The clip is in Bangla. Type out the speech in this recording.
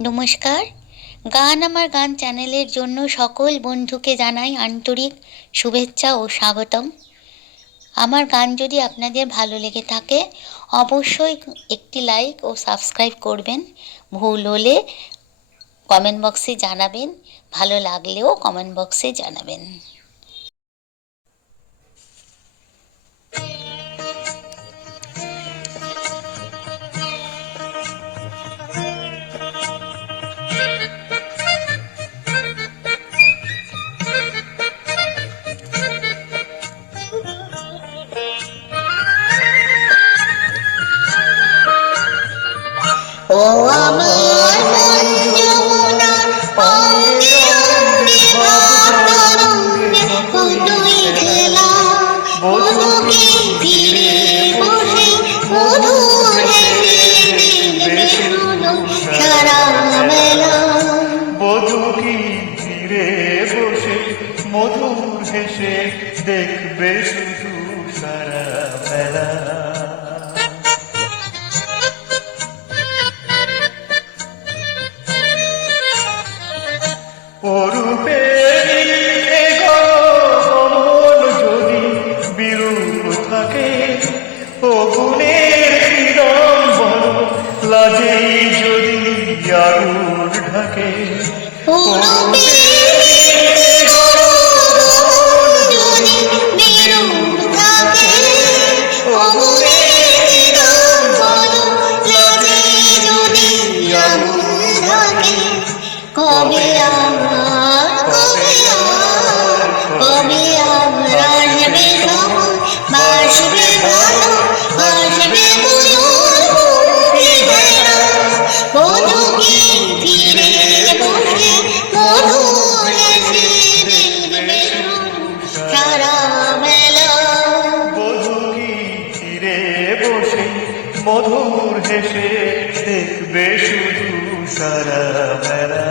নমস্কার। গান আমার গান চ্যানেলের জন্য সকল বন্ধুকে জানাই আন্তরিক শুভেচ্ছা ও স্বাগতম। আমার গান যদি আপনাদের ভালো লেগে থাকে অবশ্যই একটি লাইক ও সাবস্ক্রাইব করবেন। ভুল হলে কমেন্ট বক্সে জানাবেন, ভালো লাগলেও কমেন্ট বক্সে জানাবেন। ও আমার মন যমুনার অঙ্গে অঙ্গে ভাব তরঙ্গে কতই খেলা, বধূকে ফিরে বসে মধু হেসে দেখবে শুধু সারা বেলা। বধূকে ফিরে বসে মধুর হেসে দেখবে শুধু সারা বেলা। অরূপে গমন যদি বিরূপ থাকে, ও গুণের বিড়ম্বন লাজেই যদি আগুন ঢাকে। কবে আমার কবে আমার কবে আমরা আসবে তখন বাসবে ভালো বাসবে বধূকে ফিরে বসে মধু হেসে দেখবে সারা বেলা। বধূকে ফিরে বসে মধুর হেসে দেখবে শুধু সারা বেলা।